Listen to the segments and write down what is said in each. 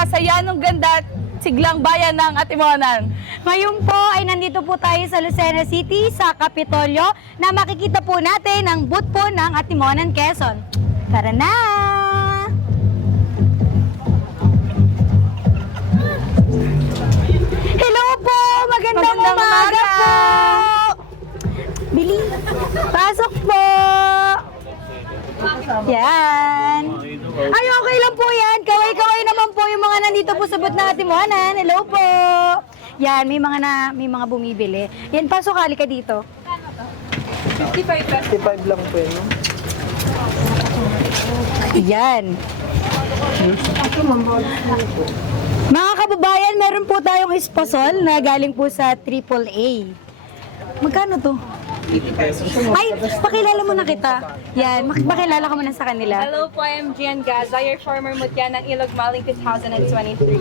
dito sa Yanong Ganda, Siglang Bayan ng Atimonan. Ngayon po ay nandito po tayo sa Lucena City, sa Kapitolyo, na makikita po natin ang booth po ng Atimonan, Quezon. Tara na! Hello po! Magandang umaga po! Bili! Pasok po! Yan! Ay, okay lang po yan. Kaway-kaway naman po yung mga nandito po sa booth ng Atimonan. Hello po! Yan, may mga bumibili. Yan, pasok, halika dito. 55 lang po yun, no? Yan. Mga kababayan, meron po tayong espasol na galing po sa AAA. Magkano to? Ay, pakilala mo na kita. Yan, pakilala ka muna sa kanila. Hello po, I'm Gian Gaza, your former mutya ng Ilog Maling 2023.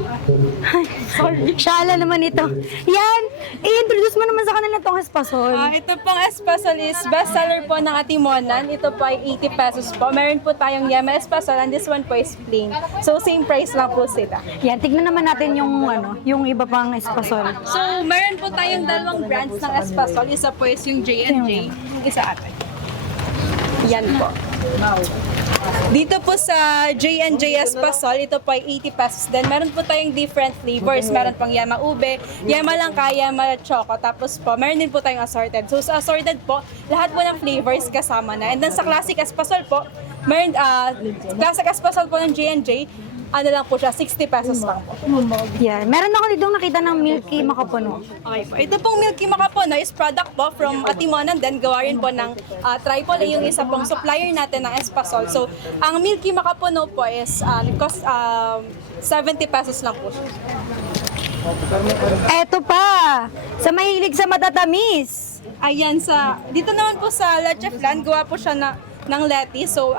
Sorry. Shala naman ito. Yan, i-introduce mo naman sa kanila tong espasol. Ito pong espasol is bestseller po ng Atimonan. Ito po ay 80 pesos po. Meron po tayong Yema espasol and this one po is plain. So same price lang po sila. Yan, tignan naman natin yung iba pang espasol. So meron po tayong dalawang brands ng espasol. Isa po is yung J&J, yung isa ate. Yan po. Dito po sa J&J Espasol, ito po ay 80 pesos din. Meron po tayong different flavors. Meron pong Yema Ube, Yema Langka, Yema Choco. Tapos po, meron din po tayong assorted. So sa assorted po, lahat po ng flavors kasama na. And then sa Classic Espasol po, meron, Classic Espasol po ng J&J, ano lang po siya, 60 pesos lang po. Yan, meron ako dito nakita ng Milky Makapuno. Okay po. Ito pong Milky Makapuno is product po from Atimonan, then gawa rin po ng Tripol, yung isa pong supplier natin ng Espasol. So, ang Milky Makapuno po is cost 70 pesos lang po siya. Eto pa, sa mahilig sa matatamis. Ayan, dito naman po sa Leche Flan, gawa po siya ng lettuce. So,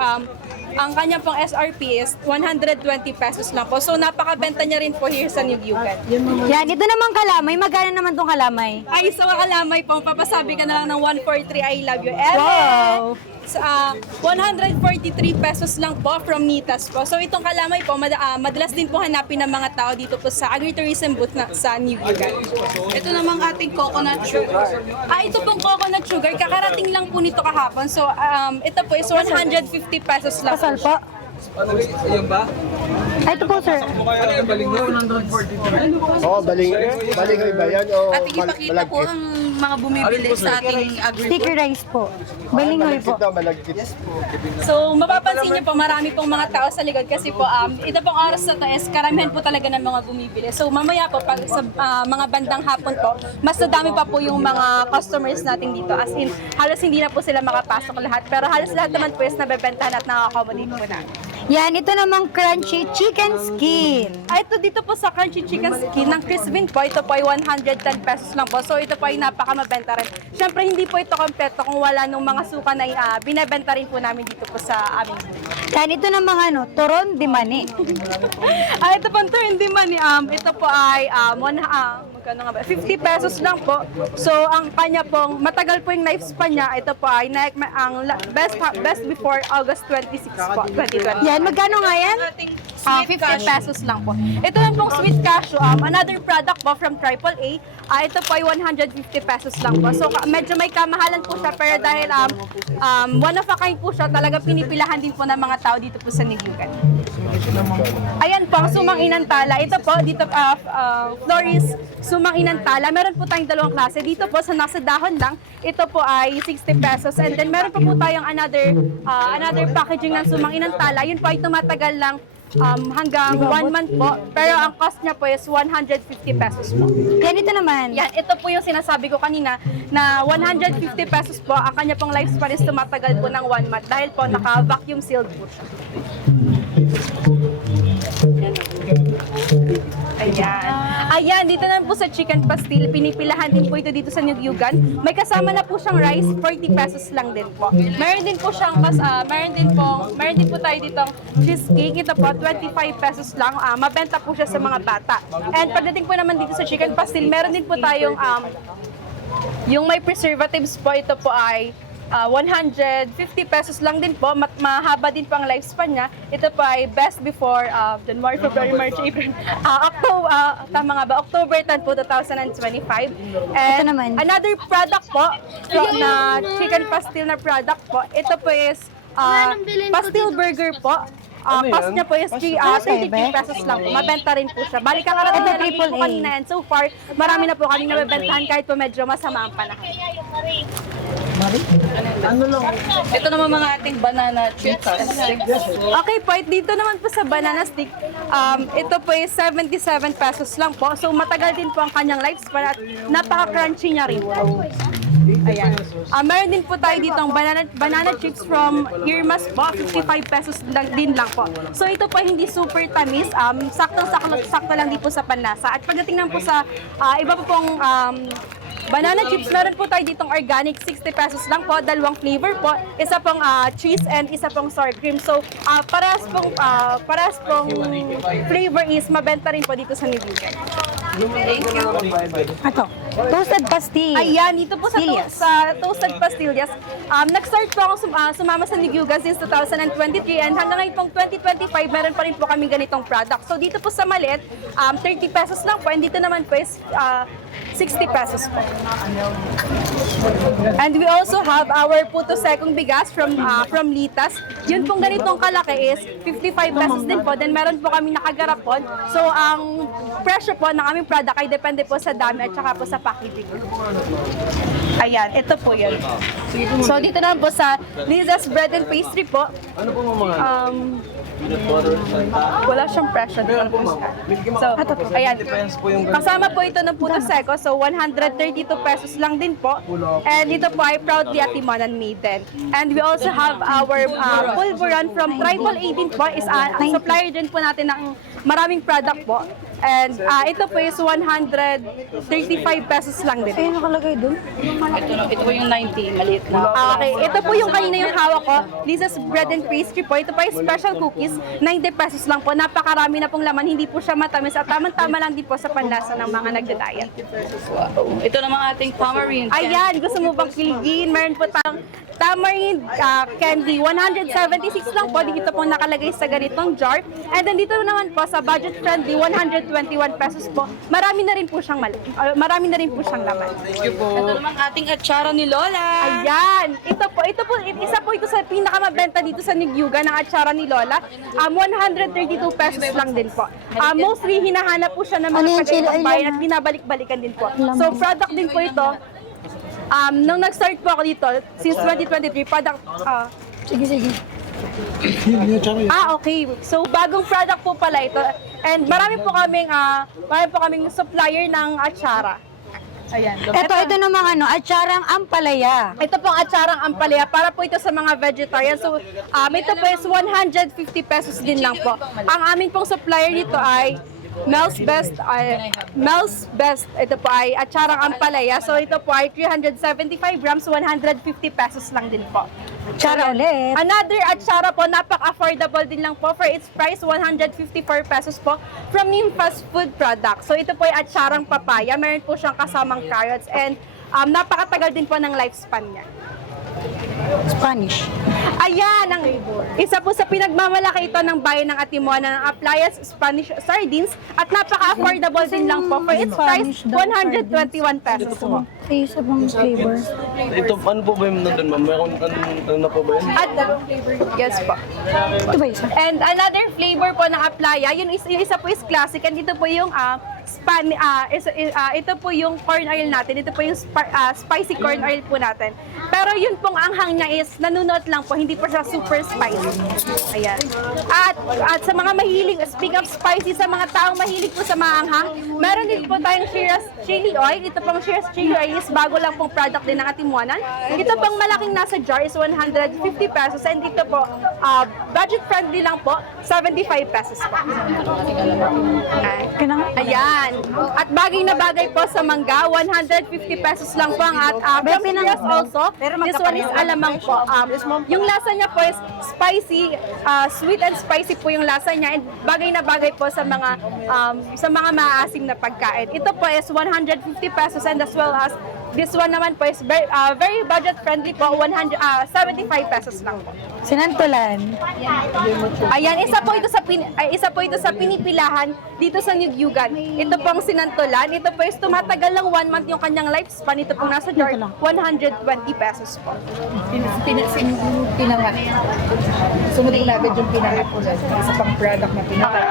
ang kanya pong SRP is 120 pesos lang po. So, napakabenta niya rin po here sa Nilyugan. Yan, ito naman kalamay. Magkano naman tong kalamay? Ay, sa kalamay po, papasabi ka na lang ng 143 I love you. Wow! 143 pesos lang po from Nitas po. So itong kalamay po, madalas din po hanapin ng mga tao dito po sa agritourism booth sa New York. Ito namang ating coconut sugar. Ito pong coconut sugar, kakarating lang po nito kahapon. So ito po is 150 pesos lang. Pasal po. Ayun ba? Ay, ito po, sir. Oo, balingoy ba yan? O At ipakita po ang mga bumibili sa ating Sticker rice po. Balingoy po. Malagkit. So, mapapansin niyo po, marami pong mga tao sa likod kasi po, ito pong oras na to is karamihan po talaga ng mga bumibili. So, mamaya po, pag sa mga bandang hapon po, mas nadami pa po yung mga customers natin dito. As in, halos hindi na po sila makapasok lahat. Pero halos lahat naman po is nabebentahan at nakaka-accommodate po na. Yan, ito namang crunchy chicken skin. Ito dito po sa crunchy chicken skin ng Crispin po, ito po ay 110 pesos lang po. So, ito po ay napakamabenta rin. Siyempre, hindi po ito kompleto kung wala nung mga suka na binebenta rin po namin dito po sa aming. Yan, ito namang turon de mani. Ito po turon de mani. Ito po ay magkano nga ba? 50 pesos lang po. So, ang kanya pong, matagal po yung lifespan niya. Ito po ay ang best before August 26 po, 2020. Yan, magkano nga yan? 50 pesos lang po. Ito lang pong sweet cashew, another product po from AAA. Ito po ay 150 pesos lang po. So, medyo may kamahalan po siya, pero dahil one of a kind po siya, talaga pinipilahan din po ng mga tao dito po sa Nilyugan. Ayan po, ang sumang inantala. Ito po, dito, Floris, sumang inantala. Meron po tayong dalawang klase. Dito po, sa nasa dahon lang, ito po ay 60 pesos. And then, meron po tayong another packaging ng sumang inantala. Yun po ay tumatagal lang hanggang 1 month po. Pero ang cost niya po is 150 pesos po. Yan, ito naman. Yan, ito po yung sinasabi ko kanina na 150 pesos po, ang kanya pong lifespan is tumatagal po ng 1 month dahil po naka-vacuum sealed po siya. Ayan, dito na po sa chicken pastil, pinipilahan din po ito dito sa Nilyugan. May kasama na po siyang rice, 40 pesos lang din po. Meron din po tayo dito cheesecake, ito po 25 pesos lang. Mabenta po siya sa mga bata. And pagdating po naman dito sa chicken pastil, meron din po tayong yung may preservatives po, ito po ay 150 pesos lang din po. Mahaba din po ang lifespan niya. Ito po ay best before January, February, March, April. Tama nga ba? October 10 po, 2025. Ito And naman. another product po, na chicken pastil na product po. Ito po is pastil burger po. Cost niya po is 33 pesos lang po. Mabenta rin po siya. Balik kakarating na lang po kanina. And so far, marami na po kami nabibentahan kahit po medyo masama ang panahon. Ito naman mga ating banana chips. Okay po, dito naman po sa banana stick, ito po is 77 pesos lang po. So matagal din po ang kanyang lifespan at napaka-crunchy niya rin po. Ayan. Meron din po tayo dito ang banana chips from Irmas po, 55 pesos din lang po. So ito po hindi super tamis, sakto lang din po sa panlasa. At pagdating naman po sa iba po pong banana chips, meron po tayo ditong organic, 60 pesos lang po, dalawang flavor po, isa pong cheese and isa pong sour cream. So, parehas pong flavor is mabenta rin po dito sa Nilugan. Ito, toasted pastil. Ayan, dito po Pastillas. sa Toasted Pastillas. Nag-start po ako sumama sa Nilugan since 2023 and hanggang ngayon pong 2025, meron pa rin po kami ganitong product. So, dito po sa maliit, 30 pesos lang po and dito naman po is 60 pesos po. And we also have our puto sekong bigas from Litas. Yun pong ganitong kalaki is 55 pesos din po. Then meron po kami nakagarapon. So ang presyo po ng aming product ay depende po sa dami at saka po sa packaging. Ayan, ito po yun. So dito naman po sa Liza's Bread and Pastry po. Ano po mga Wala siyang presyo dito po siya. So, ayan. Kasama po ito ng puto seko. So, 132 pesos lang din po. And ito po ay proudly Atimanan Maiden. And we also have our pulveron from Tribal 18 po. Is supplier din po natin ng maraming product po. And ito po is 135 pesos lang din. Ayun nakalagay doon. Ito po yung 90, maliit na. Okay, ito po yung kanina yung hawak ko, Liza's Bread and Pastry po. Ito po ay special cookies, 90 pesos lang po. Napakarami na pong laman, hindi po siya matamis at tamang-tama lang din po sa panlasa ng mga nagda-diet. Wow. Ito naman ating tamarind. Ayan, gusto mo bang kiligin? Meron po tayong tamarind candy, 176 lang po. Dito po nakalagay sa ganitong jar. And then dito naman po sa budget friendly, 121 pesos po. Marami na rin po siyang laman. Ito naman ating atsara ni Lola. Ayan, isa po ito sa pinakamabenta dito sa Nilugan ng atsara ni Lola. 132 pesos lang din po. Mostly hinahanap po siya ng mga taga-ibang bayan at binabalik-balikan din po. So product din po ito. Nung nag-start po ako dito, since 2023, product, Sige. okay. So, bagong product po pala ito. And marami po kaming supplier ng atsara. Ayan. Ito namang atsarang ampalaya. Ito pong atsarang ampalaya para po ito sa mga vegetarian. So, ito po is 150 pesos din lang po. Ang amin pong supplier dito ay Mel's Best. Ito po ay atsarang ampalaya. So, ito po ay 375 grams, 150 pesos lang din po. Atsara ulit. Another atsara po, napaka-affordable din lang po for its price, 154 pesos po from Nympha's Food Product. So ito po ay atsarang papaya, meron po siyang kasamang carrots and napakatagal din po ng lifespan niya. Spanish. Ayan, isa po sa pinagmamalaki ito ng bayan ng Atimuana ng appliance Spanish sardines at napaka-affordable din lang po for its price, 121 pesos po. Ay, isa pang flavor. Ito, ano po ba yung nandun, ma'am? Meron ano na po ba yun? At yes po. Ito ba isa? And another flavor po ng aplaya, yung isa po is classic and ito po yung ito po yung corn oil natin. Ito po yung spicy corn oil po natin. Pero yun pong anghang niya is nanunot lang po, hindi po siya super spicy. Ayan. At sa mga mahilig, speak of spicy, sa mga taong mahilig po sa mga anghang, meron din po tayong Shiraz chili oil. Ito pong Shiraz chili oil is bago lang pong product din ng Atimuanan. Ito pong malaking nasa jar is 150 pesos and ito po, budget friendly lang po, 75 pesos po. Ayan. At bagay na bagay po sa mangga, 150 pesos lang po ang from Pinas also. This one is alamang po. Yung lasa niya po is spicy, sweet and spicy po yung lasa niya and bagay na bagay po sa mga maaasim na pagkain. Ito po is 150 pesos and as well as This one naman po is very budget friendly po, 75 pesos lang po. Sinantulan. Ayan, isa po ito sa pinipilahan dito sa Nigyugan. Ito pong sinantulan. Ito po is tumatagal ng 1 month yung kanyang lifespan. Ito pong nasa jar, 120 pesos po. Pinangat. Sumunod natin yung pinangat ko dyan. Isa pang product na pinangat.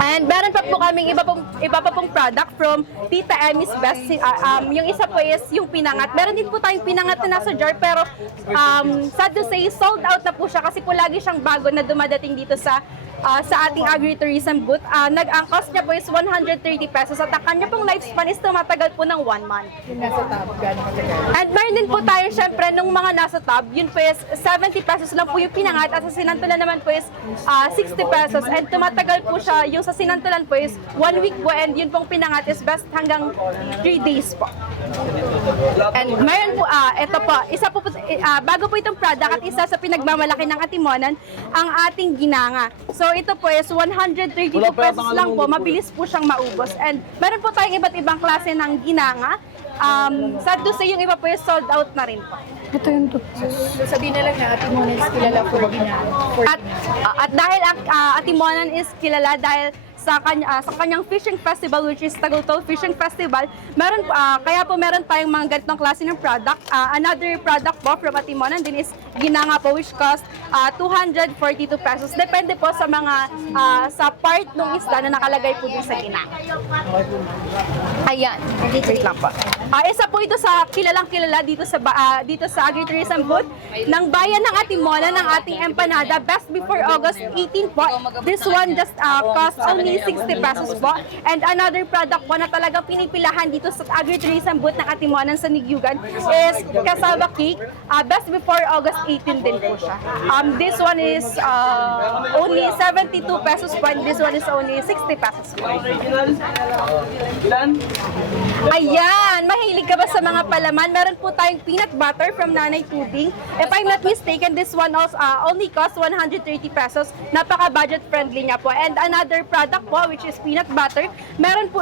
And meron pa po kaming iba pa pong product from Tita Emmy's Best. Yung isa po is yung pinangat. Meron din po tayong pinangat na nasa jar pero sad to say, sold out na po siya kasi po lagi siyang bago na dumadating dito sa ating agritourism booth. Ang cost niya po is 130 pesos at ang kanya pong lifespan is tumatagal po ng 1 month. Yung nasa tab, gano'n katagal. And meron din po tayo syempre nung mga nasa tab, yun po is 70 pesos lang po yung pinangat at sa sinantulan naman po is 60 pesos and tumatagal po siya, yung sa sinantulan po is 1 week po and yun pong pinangat is best hanggang 3 days po. And meron po, ito po, isa po, bago po itong product at isa sa pinagmamalaki ng Atimonan, ang ating ginanga. So ito po is 132 pesos lang po, mabilis po siyang maubos. And meron po tayong iba't ibang klase ng ginanga. Sad to say, yung iba po is sold out na rin po. Ito yung Sabihin na lang na Atimonan is kilala for ginaan. At dahil Atimonan is kilala dahil sa kanyang fishing festival which is Tagutol Fishing Festival, kaya po meron tayong mga ganitong klase ng product. Another product po from Atimonan din is ginanga po which cost 242 pesos. Depende po sa mga sa part ng isda na nakalagay po din sa ginanga. Ayan. Wait lang po. Isa po ito sa kilalang-kilala dito sa agritourism booth ng bayan ng Atimonan ng ating empanada best before August 18 po. This one just cost only 60 pesos po. And another product po na talagang pinipilahan dito sa agritourism booth ng Atimonan sa Nigyugan is cassava cake. Best before August 18 din po siya. This one is only 72 pesos po and this one is only 60 pesos po. Ayan! Mahilig ka ba sa mga palaman? Meron po tayong peanut butter from Nanay Tuding. If I'm not mistaken, this one also only costs 130 pesos. Napaka-budget friendly niya po. And another product po, which is peanut butter. Meron po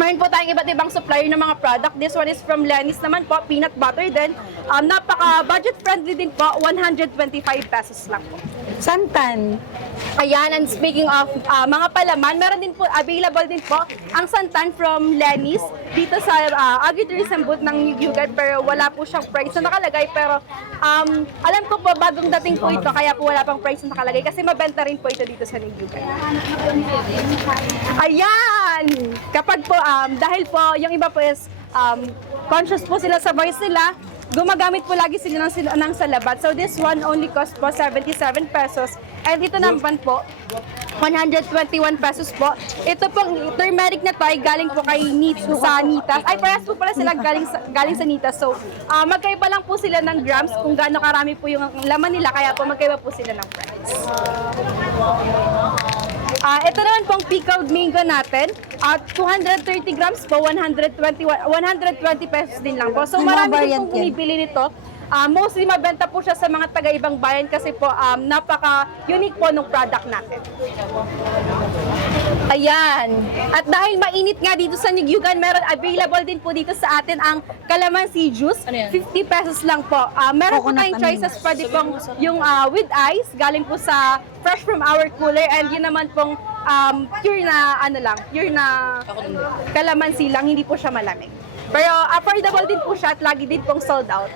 meron po tayong iba't ibang supplier ng mga product. This one is from Lenny's naman po, peanut butter din. Napaka-budget friendly din po, 125 pesos lang po. santan. Ayan, and speaking of mga palaman, meron din po, available din po ang santan from Lenny's dito sa agritourism booth ng Nigyugan, pero wala po siyang price na nakalagay, pero alam ko po bagong dating po ito, kaya po wala pang price na nakalagay kasi mabenta rin po ito dito sa Nigyugan. Ayan! Kapag po, dahil po yung iba po is conscious po sila sa voice nila, gumagamit po lagi sila ng salabat. So this one only cost po 77 pesos. And ito naman po, 121 pesos po. Ito pong turmeric na tayo galing po kay sa Nitas. Ay, parehas po pala sila galing sa Nitas. So, magkaiba lang po sila ng grams kung gaano karami po yung laman nila. Kaya po magkaiba po sila ng price. Ito naman pong pickled mango natin. 230 grams po, 120 pesos din lang po. So marami din pong bumibili nito. Mostly mabenta po siya sa mga taga-ibang bayan kasi po napaka-unique po ng product natin. Ayan. At dahil mainit nga dito sa Nigyugan, meron available din po dito sa atin ang calamansi juice. 50 pesos lang po. Meron po tayong choices. Pwede pong yung with ice, galing po sa fresh from our cooler, and yun naman pong pure na calamansi lang, hindi po siya malamig. Pero affordable din po siya at lagi din pong sold out.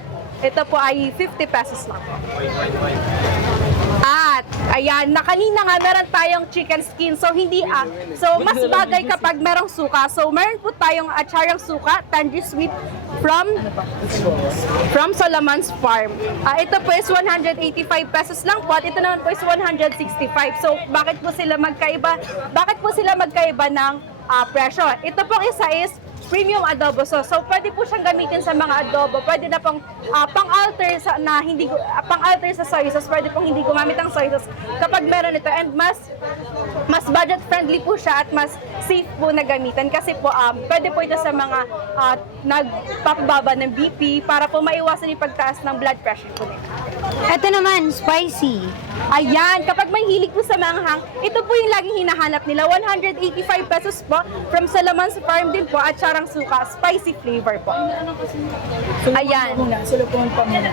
Ito po ay 50 pesos lang. At ayan, kanina nga meron tayong chicken skin. So hindi so mas bagay kapag merong suka. So meron po tayong atsarang suka, tangy sweet from Solomon's Farm. Ito po is 185 pesos lang po at ito naman po is 165. So bakit po sila magkaiba? Bakit po sila magkaiba ng presyo? Ito pong isa is premium adobo sauce. So pwede po siyang gamitin sa mga adobo. Pwede na pong pang-alter sa soy sauce. Pwede pong hindi gumamit ng soy sauce kapag meron ito, and mas budget friendly po siya at mas safe po na gamitin kasi po pwede po ito sa mga nagpapababa ng BP para po maiwasan yung pagtaas ng blood pressure po nila. Ito naman, spicy. Ayan, kapag may hilig po sa manghang, ito po yung laging hinahanap nila. 185 pesos po from Salaman's Farm din po at Charang Suka, spicy flavor po. Ayan. Sulupuhan pa muna.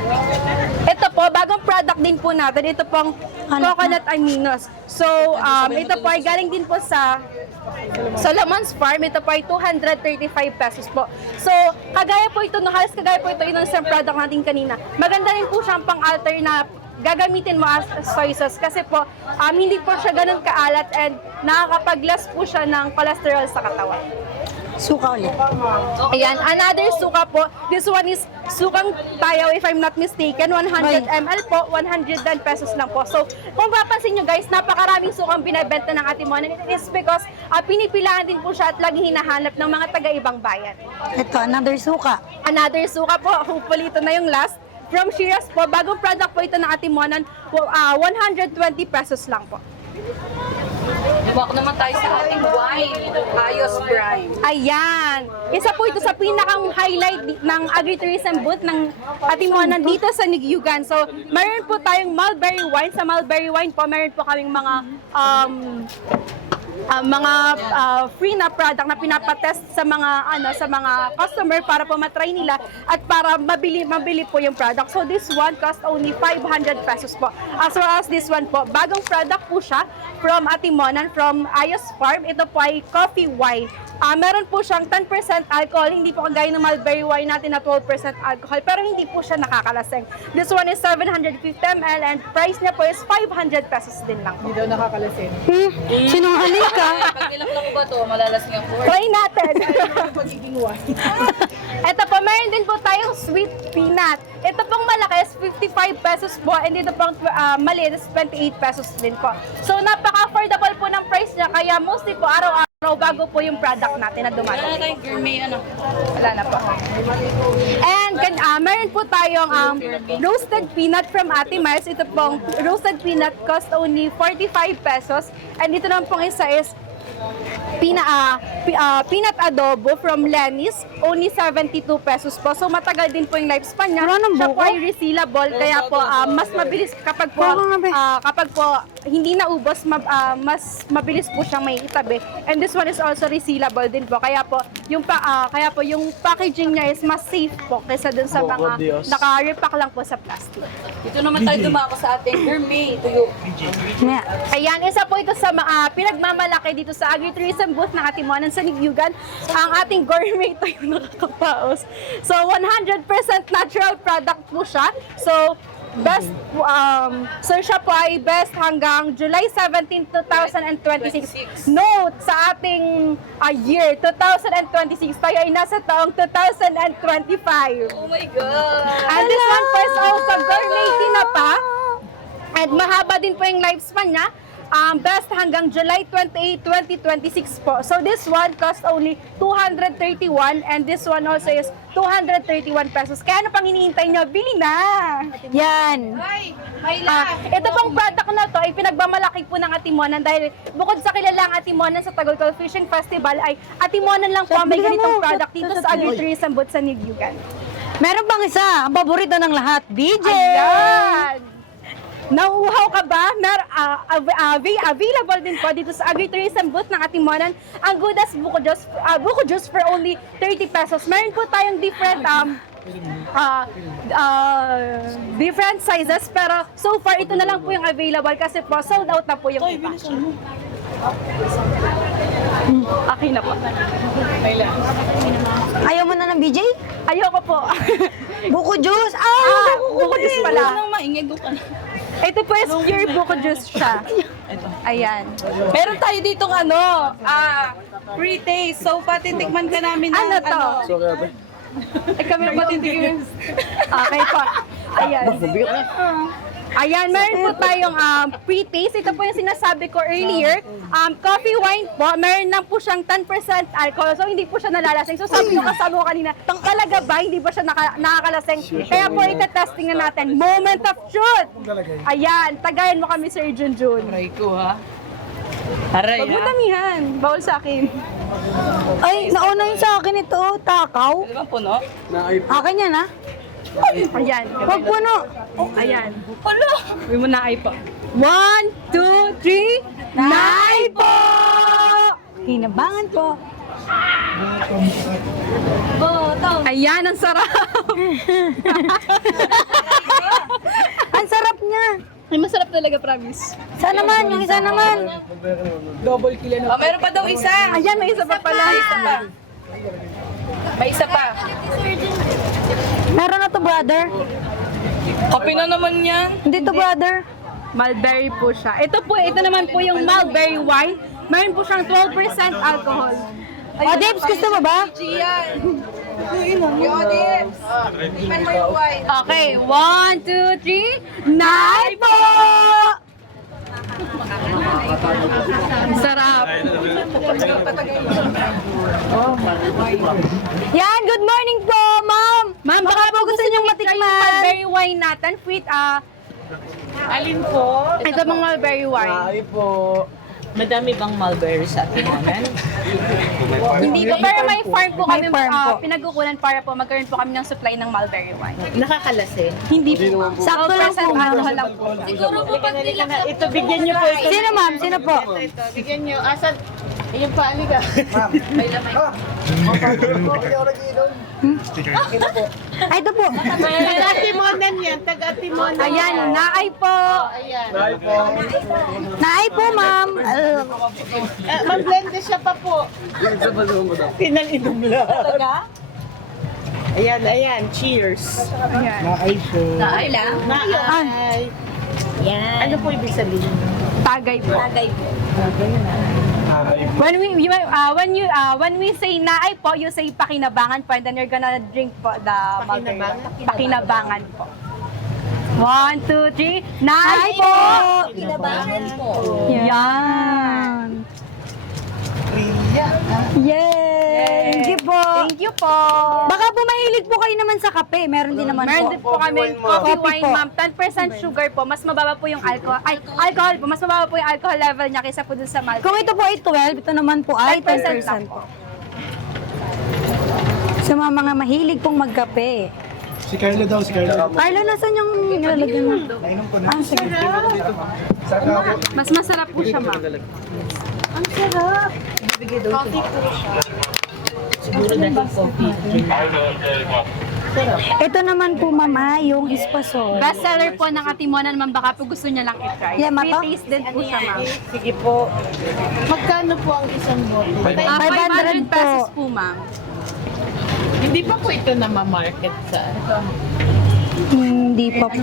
Ito po, bagong product din po natin. Ito pong coconut aminos. So, ito po ay galing din po sa Salaman's Farm. Ito po ay 235 pesos po. So, kagaya po ito, halos kagaya po ito yung isang product natin kanina. Maganda rin po siyang pang-alter na gagamitin mo as soy sauce kasi po hindi po siya ganun kaalat and nakakapag-less po siya ng cholesterol sa katawan. Suka ulit. Ayan, another suka po. This one is sukang tayaw if I'm not mistaken. 100 ml po, 110 pesos lang po. So, kung papansin nyo guys, napakaraming sukang binibenta ng Ate Mona. It is because pinipilahan din po siya at laging hinahanap ng mga taga-ibang bayan. Ito, another suka. Another suka po, hopefully ito na yung last. From Shiraz po, bagong product po ito ng Ate Monan, 120 pesos lang po. Lumako naman tayo sa ating wine, Ayos Prime. Ayan. Isa po ito sa pinakang highlight ng agritourism booth ng Ate Monan dito sa Nigugan. So, meron po tayong mulberry wine. Sa mulberry wine po, meron po kaming mga free na product na pinapatest sa mga customer para po matry nila at para mabili po yung product. So this one cost only 500 pesos po. As well as this one po, bagong product po siya from Ate Monan, from Ayos Farm. Ito po ay coffee wine. Meron po siyang 10% alcohol, hindi po kagaya ng mulberry wine natin na 12% alcohol, pero hindi po siya nakakalaseng. This one is 750 ml and price niya po is 500 pesos din lang po. Hindi daw nakakalasing. Sinungaling ka. Pag nilakla ko ba ito, malalasing ako. Try natin! Pagiging wine. Ito po, meron din po tayong sweet peanut. Ito pong malaki is 55 pesos po and ito pong maliit is 28 pesos din po. So napaka-affordable po ng price niya kaya mostly po araw-araw bago po yung product natin na Wala na dumating. tayong gourmet, Wala na po. And meron po tayong roasted peanut from Ate Mars. Ito pong roasted peanut cost only 45 pesos. And ito naman pong isa is peanut adobo from Lenny's, only 72 pesos po. So matagal din po yung lifespan niya. Siya po ay resealable, kaya po mas mabilis kapag po hindi naubos, mas mabilis po siyang may itabi. And this one is also resealable din po. Kaya po yung packaging niya is mas safe po kaysa dun sa mga naka-repack lang po sa plastic. Ito naman tayo dumako sa ating gourmet, tuyo. Ayan, isa po ito sa mga pinagmamalaki dito sa agritourism booth ng Ate Monan sa Nigugan. Ang ating gourmet ito yung nakakapaos. So, 100% natural product po siya. So, siya po ay best hanggang July 17, 2026. Note sa ating year, 2026, tayo ay nasa taong 2025. Oh my God! And this one po is also gourmet tinapa. And mahaba din po yung lifespan niya. Best hanggang July 28, 2026 po. So this one cost only 231 and this one also is 231 pesos. Kaya ano pang hinihintay nyo? Bili na! Yan. Ito pong product na to ay pinagmamalaki po ng Ate Monan dahil bukod sa kilalang Ate Monan sa Tagolcol Fishing Festival ay Ate Monan lang po ang may ganitong product dito sa agritourism booth sa Nigugan. Meron pang isa, ang paborito ng lahat, BJ. Ayan! Nauuhaw ka ba? Available din po dito sa agritourism booth ng Ate Monan ang Gudas Buko Juice for only 30 pesos. Meron po tayong different sizes pero so far ito na lang po yung available kasi po sold out na po yung iba. Okay na po. Ayaw mo na ng BJ? Ayoko po. Buko juice? Buko juice pala. Ano maingay doon ka na? Ito po is pure buko juice siya. Ayan. Meron tayo ditong free taste. So, patitikman ka namin ng Ano to? So, kaya Ay, kami patitigil. Okay po. Ayan. Ayan, meron po tayong pre-taste. Ito po yung sinasabi ko earlier. Coffee wine po, meron lang po siyang 10% alcohol. So, hindi po siya nalalasing. So, sabi ko kasama ko kanina, talaga ba hindi ba siya nakakalasing? Kaya po, itatesting na natin. Moment of truth! Ayan, tagayan mo kami, Sir Junjun. Aray ko, ha? Aray, Huwag mo tamihan. Bawal sa akin. Ay, nauna yun sa akin ito, takaw. Ano bang puno? Akin yan, ha? Ayan. Huwag puno. Ayan. Hala! Uy mo na ay po. 1, 2, 3. Nay po! Kinabangan po. Ayan, ang sarap. Ang sarap niya. Ay, masarap talaga, promise. Isa naman, yung isa naman. Oh, meron pa daw isa. Ayan, may isa pa pala. May isa pa. Meron na to, brother. Kape na naman yan. Hindi to, brother. Mulberry po siya. Ito naman po yung mulberry wine. Meron po siyang 12% alcohol. O, Debs, gusto mo ba? Gian. Yodis. Tingnan mo yung wine. Okay, 1, 2, 3. Nay po! Sarap. Yan, good morning po, ma'am. Ma'am, baka po gusto niyong matikman yung mulberry wine natin. Sweet, Alin po? ito mga mulberry wine. Ay po. Madami bang mulberry sa atin naman? Hindi po, pero may farm po May kami farm po. pinagkukunan para po magkaroon po kami ng supply ng mulberry wine. Nakakalasin. Hindi po. Sakto lang po, ma'am. alcohol lang po. Siguro po pag nila. Ito, bigyan niyo po ito. Sino, ma'am? Sino po? Ito, bigyan niyo. Asan? Ayun pa, alika. Ay, ito po. Taga-Timonan yan. Taga-Timonan. Ayan, naay po. Ayan. Ay po. Naay po, ma'am. Mag-blend siya pa po. Isa pa naman daw. Pinang-inom lang. Ayan, ayan. Cheers. Naay lang. Naay. Yan. Ano po ibig sabihin? Tagay po. When we say naay po, you say pakinabangan po, and then you're gonna drink po the mulberry. Pakinabangan po. 1, 2, 3. Naay po! Kinabangan po. Yan. Yay! Thank you po. Thank you po. Baka po mahilig po kayo naman sa kape. Meron din naman Meron po. din po kami coffee wine, po. ma'am. 10% sugar po. Mas mababa po yung alcohol. Ay, alcohol po. Mas mababa po yung alcohol level niya kaysa po dun sa mulberry. Kung ito po ay 12, ito naman po ay 10% lang 10% po. po. Sa mga mahilig pong magkape. Si Carlo daw, si Carlo. Carlo, nasan yung nilalagyan mo? Ah, sige. Mas masarap po siya, ma'am. Siguro dahil coffee. Ito naman po, mama, yung espasol. Best seller po ng Atimonan, ma'am. Baka po gusto niya lang i-try. Yeah, Free mato? taste din po siya, ma'am. Sige po. Magkano po ang isang bote? 500 500 pesos po. po, ma'am. Hindi pa po ito na ma-market sa... Hindi pa po.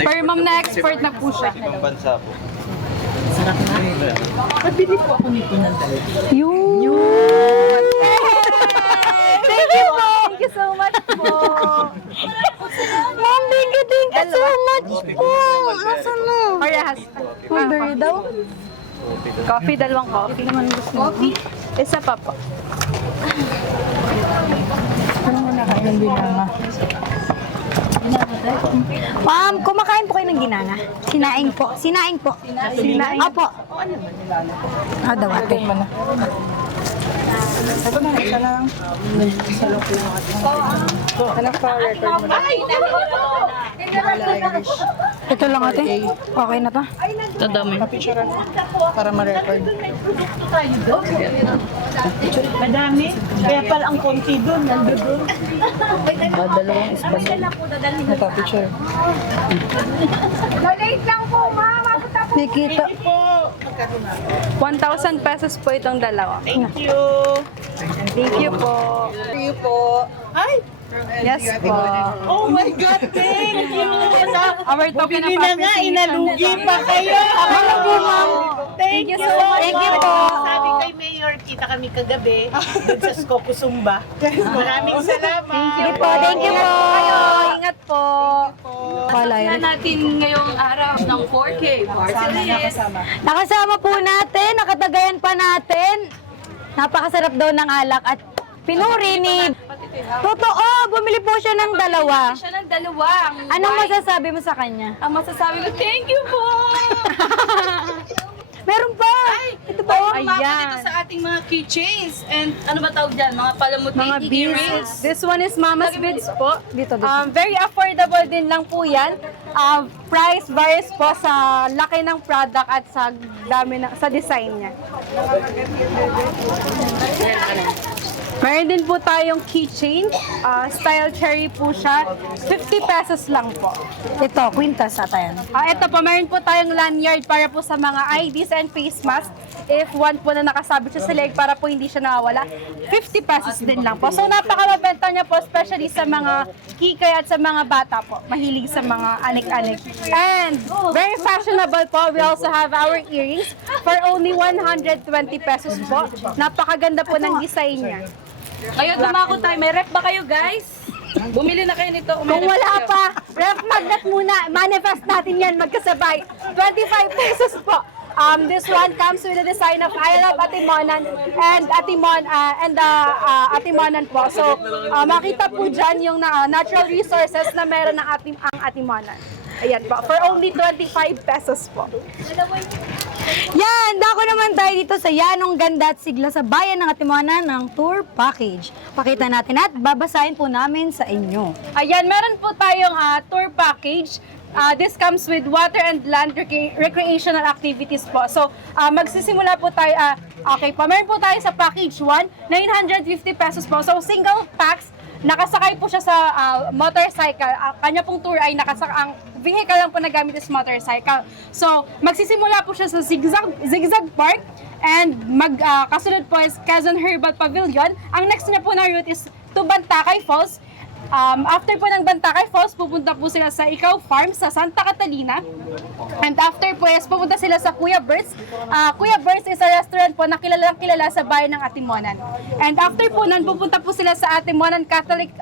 Pero ma'am, na-export na po siya. Ibang bansa po. Sarap na. Mabili po ako nito ng dalawa. Yun! Thank you po! Thank you so much po! Ma'am, thank you so much po. Nasaan na? Parehas. Mulberry daw? Coffee, dalawang coffee. Naman gusto coffee? Isa pa po. Ma'am, kumakain po kayo ng ginana? Sinaing po. Sinaing po. Sinaing? Opo. Ah, daw ate. Ito lang ate. Okay na to? Para ma-record. Madami. Kaya pala ang konti doon. Nando doon. Dalawang espasol. Napapicture. Donate lang po, ma'am. Nikita. Po. 1,000 pesos po itong dalawa. Thank you. Thank you po. Thank you po. Ay! Yes po. Oh my God, thank you! Our token Bumili of na nga, appreciation. inalugi pa kayo! Ako na po, ma'am! Thank you so much! Thank you po. Sabi kay Mayor, kita kami kagabi dun sa Skokusumba. Maraming salamat! Sige po, thank you po. Ingat po. Palay. natin ngayong araw ng 4K. Marcelies. Nakasama po natin, nakatagayan pa natin. Napakasarap daw ng alak at pinuri ni... Totoo, bumili po siya ng dalawa. Siya ng dalawa. Anong masasabi mo sa kanya? Ang masasabi ko, thank you po! Meron pa! Ito ba? Ayan. Ito sa ating mga keychains and ano ba tawag dyan? Mga palamuti, Mga beads. earrings. This one is Mama's Beads po. Dito. Very affordable din lang po yan. Price varies po sa laki ng product at sa dami sa design niya. Meron din po tayong keychain. Style cherry po siya. 50 pesos lang po. Ito, kwintas ata yan. Ito po, meron po tayong lanyard para po sa mga IDs and face mask. If one po na nakasabit siya sa leg para po hindi siya nawawala, 50 pesos din lang po. So napakamabenta niya po, especially sa mga kikay at sa mga bata po. Mahilig sa mga anik-anik. And very fashionable po. We also have our earrings for only 120 pesos po. Napakaganda po ng design niya. Ngayon, dumako tayo. May rep ba kayo, guys? Bumili na kayo nito. Kung wala pa, ref magnet muna. Manifest natin yan magkasabay. 25 pesos po. This one comes with the design of I Love Atimonan and Atimonan po. So, makita po dyan yung natural resources na meron ng ang Atimonan. Ayan po, for only 25 pesos po. Yan, dako naman tayo dito sa Yanong Ganda at Sigla sa Bayan ng Atimonan ng tour package. Pakita natin at babasahin po namin sa inyo. Ayan, meron po tayong tour package. This comes with water and land recreational activities po. So, magsisimula po tayo, okay po, meron po tayo sa package 1, 950 pesos po. So, single packs, nakasakay po siya sa motorcycle. Kanya pong tour ay ang vehicle lang po na gamit is motorcycle. So, magsisimula po siya sa Zigzag Park and kasunod po is Quezon Herbal Pavilion. Ang next niya po na route is to Bantakay Falls. After po ng Bantakay Falls, pupunta po sila sa Ikaw Farm sa Santa Catalina. And after po is pupunta sila sa Kuya Birds. Kuya Birds is a restaurant po na kilala sa bayan ng Atimonan. And after po nun, pupunta po sila sa Atimonan Catholic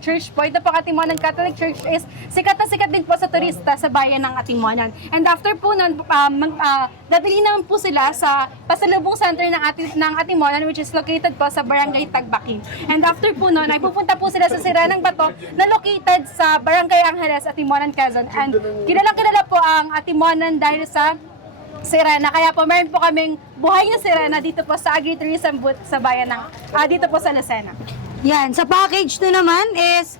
Church po. Ito po Atimonan Catholic Church is sikat na sikat din po sa turista sa bayan ng Atimonan. And after po nun, dadali naman po sila sa pasalubong center ng Atimonan, which is located po sa Barangay Tagbakin. And after po nun, ay pupunta po sila sa Siranang Bato na located sa Barangay Angeles, Atimonan, Quezon. And kilala po ang Atimonan dahil sa sirena. Kaya po meron po kaming buhay na sirena dito po sa agritourism booth sa bayan ng dito po sa Lucena. Yan, sa package na naman is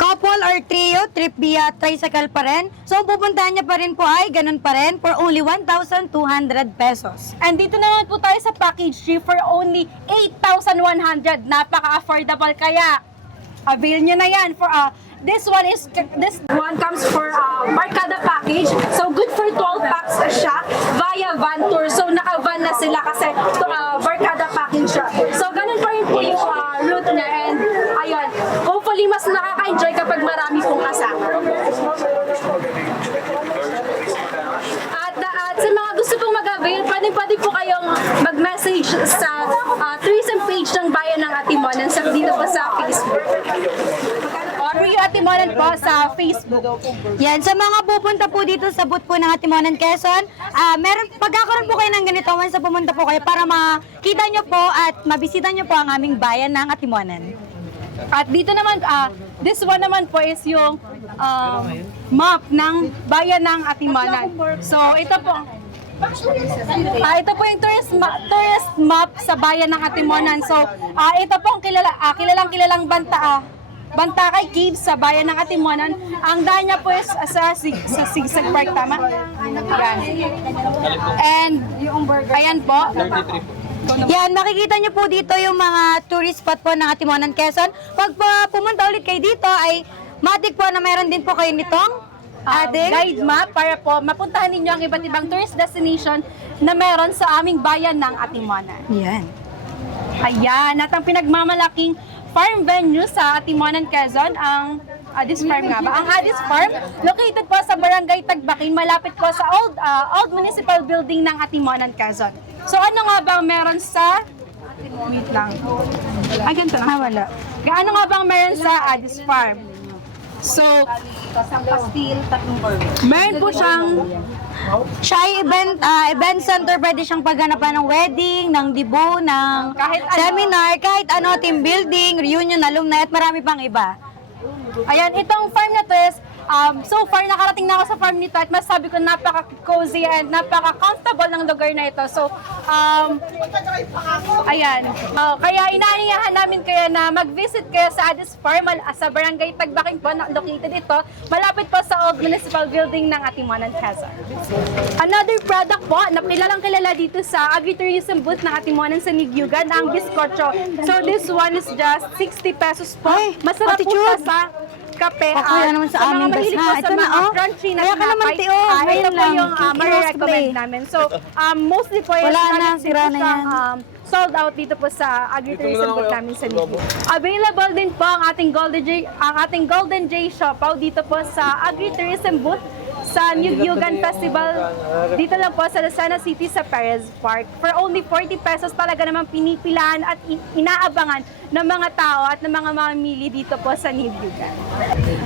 couple or trio, trip via tricycle pa rin. So, ang pupuntahan niya pa rin po ay ganun pa rin for only 1,200 pesos. And dito naman po tayo sa package 3 for only 8,100. Napaka-affordable kaya avail nyo na yan. For this one comes for Barkada package. So good for 12 packs siya via van tour. So naka-van na sila kasi Barkada package siya. So ganun pa rin po yung route niya and ayun, hopefully mas nakaka-enjoy kapag marami pong kasama. At sa mga gusto pong mag-avail, pwede po kayong mag-message sa tourism page ng Bayan ng Atimonan dito po sa Facebook. Rio Atimonan po sa Facebook. Yan, sa mga pupunta po dito sa booth po ng Atimonan, Quezon, pagkakaroon po kayo ng ganito, once na pumunta po kayo para makita nyo po at mabisita nyo po ang aming bayan ng Atimonan. At dito naman, this one naman po is yung map ng Bayan ng Atimonan. So, ito po. Ito po yung tourist map sa Bayan ng Atimonan. So, ito po ang kilalang Bantakay Caves sa Bayan ng Atimonan. Ang daan niya po is sa Zigzag Park, tama? Ayan. And, ayan po. Yan, makikita nyo po dito yung mga tourist spot po ng Atimonan, Quezon. Pag pumunta ulit kayo dito ay matik po na meron din po kayo nitong guide map para po mapuntahan ninyo ang iba't ibang tourist destination na meron sa aming bayan ng Atimonan. Yan. Ayan, at ang pinagmamalaking farm venue sa Atimonan, Quezon, ang Addis Farm nga ba? Ang Addis Farm, located po sa Barangay Tagbakin, malapit po sa old municipal building ng Atimonan, Quezon. So ano nga bang meron sa... Wait lang. Ganito na. Wala. Gaano nga bang meron sa Addis Farm? So, meron po siyang Siya ay event center, pwede siyang pagganapan ng wedding, ng debut, ng Kahit ano. seminar, kahit ano, team building, reunion, alumni, at marami pang iba. Ayan, itong farm na to is So far, nakarating na ako sa farm nito at masabi ko napaka-cozy and napaka-comfortable ng lugar na ito. So, ayan. Kaya inaaniyahan namin kayo na mag-visit kayo sa Addis Farm sa Barangay Tagbaking po, located ito. Malapit po sa old municipal building ng Atimonan, Quezon. Another product po na kilala dito sa agritourism booth ng Atimonan sa Nigugan, ang bizcocho. So this one is just 60 pesos po. Ay, Masarap po siya Attitude. sa kape. Kaya naman sa amin, mga mahilig basta. po sa Ito na, mga oh. crunchy na Kaya ka naman, tinapay, Tio. ito Ngayon po lang. yung Kinospray. recommend namin. So, mostly po yung Wala na, namin sira po na siyang, yan. sold out dito po sa agritourism booth namin sa Nibu. Available din po ang ating Golden J Siopaw dito po sa agritourism booth sa Nigugan Festival. Dito lang po sa Lucena City sa Perez Park. For only 40 pesos talaga naman pinipilaan at inaabangan ng mga tao at ng mga mamili dito po sa Nigugan.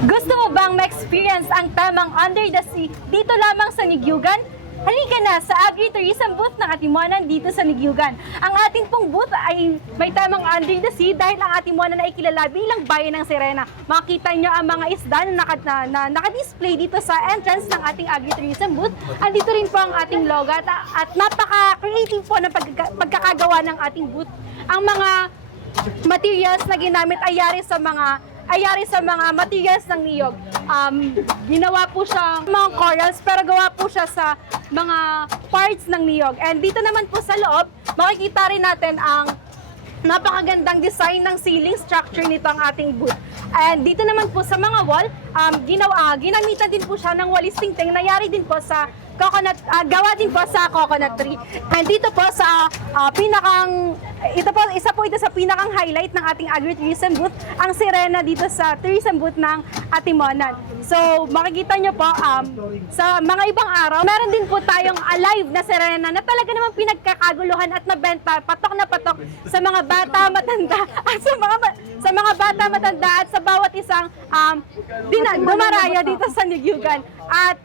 Gusto mo bang ma-experience ang tamang under the sea dito lamang sa Nigugan? Halika na sa agritourism booth ng Atimonan dito sa Nigugan. Ang ating pong booth ay may tamang under the sea dahil ang Atimonan ay kilala bilang bayan ng sirena. Makita nyo ang mga isda na naka-display dito sa entrance ng ating agritourism booth. Andito rin po ang ating logo at napaka-creative po ng pagkakagawa ng ating booth. Ang mga materials na ginamit ay yari sa mga materials ng niyog. Ginawa po siya mga corals pero gawa po siya sa mga parts ng niyog. And dito naman po sa loob, makikita rin natin ang napakagandang design ng ceiling structure nito ang ating booth. And dito naman po sa mga wall, ginamitan din po siya ng walis tingting na yari din po sa coconut, gawa din po sa coconut tree. And dito po sa isa po ito sa pinakang highlight ng ating agritourism booth, ang sirena dito sa tourism booth ng Atimonan. So makikita nyo po sa mga ibang araw, meron din po tayong alive na sirena na talaga namang pinagkakaguluhan at nabenta patok na patok sa mga bata, matanda at sa mga bata, matanda at sa bawat isang dumaraya dito sa Nigugan. At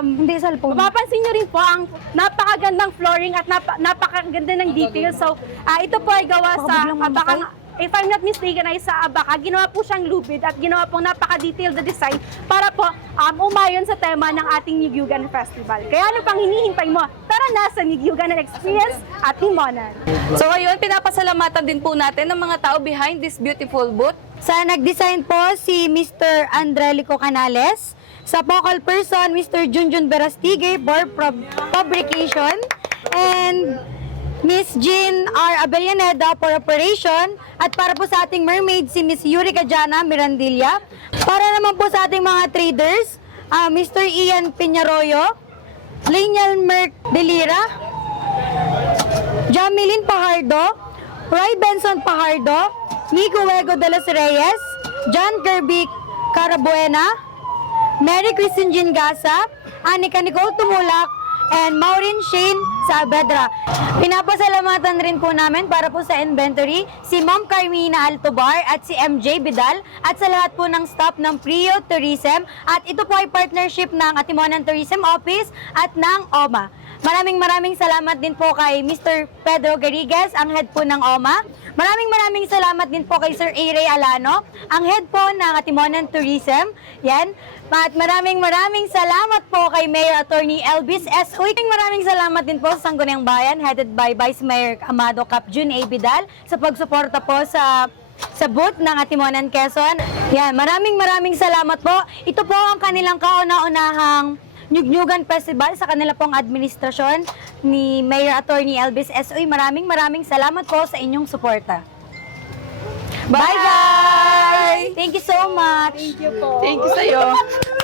Hindi cellphone. mapapansin nyo rin po ang napakagandang flooring at napakaganda ng details. So, ito po ay gawa sa Abakang, if I'm not mistaken, ay sa Abaca. Ginawa po siyang lubid at ginawa pong napaka-detailed na design para po umayon sa tema ng ating Nigugan Festival. Kaya ano pang hinihintay mo? Tara na sa Nigugan Experience at Timonan. So ayun, pinapasalamatan din po natin ng mga tao behind this beautiful booth. Sa nag-design po si Mr. Andrelico Canales. Sa focal person, Mr. Junjun Berastige for fabrication. And Miss Jean R. Abellaneda for operation. At para po sa ating mermaid, si Miss Yurika Jana Mirandilla. Para naman po sa ating mga traders, Mr. Ian Peñarroyo, Lenial Merck Delira, Jamilin Pajardo, Roy Benson Pajardo, Nico Huego de los Reyes, John Kirby Carabuena, Mary Christine Gingasa, Anika Nicole Tumulak, and Maureen Shane Saavedra. Pinapasalamatan rin po namin para po sa inventory si Ma'am Carmina Altobar at si MJ Bidal at sa lahat po ng staff ng Prio Tourism at ito po ay partnership ng Atimonan Tourism Office at ng OMA. Maraming salamat din po kay Mr. Pedro Garrigues, ang head po ng OMA. Maraming salamat din po kay Sir A. Ray Alano, ang head po ng Atimonan Tourism. Yan. At maraming salamat po kay Mayor Attorney Elvis S. Uy. Maraming salamat din po sa Sangguniang Bayan, headed by Vice Mayor Amado Cap Jun A. Bidal, sa pagsuporta po sa booth ng Atimonan Quezon. Yan, maraming salamat po. Ito po ang kanilang kauna-unahang Nigugan Festival sa kanila pong administrasyon ni Mayor Attorney Elvis S. Uy. Maraming salamat po sa inyong suporta. Bye guys! Thank you so much! Thank you sa'yo.